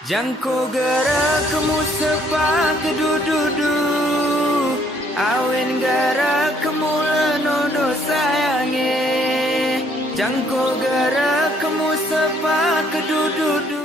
Jangko gerak kemu sepak kedududu, awen gerak kemu lenono sayange. Jangko gerak kemu sepak kedududu.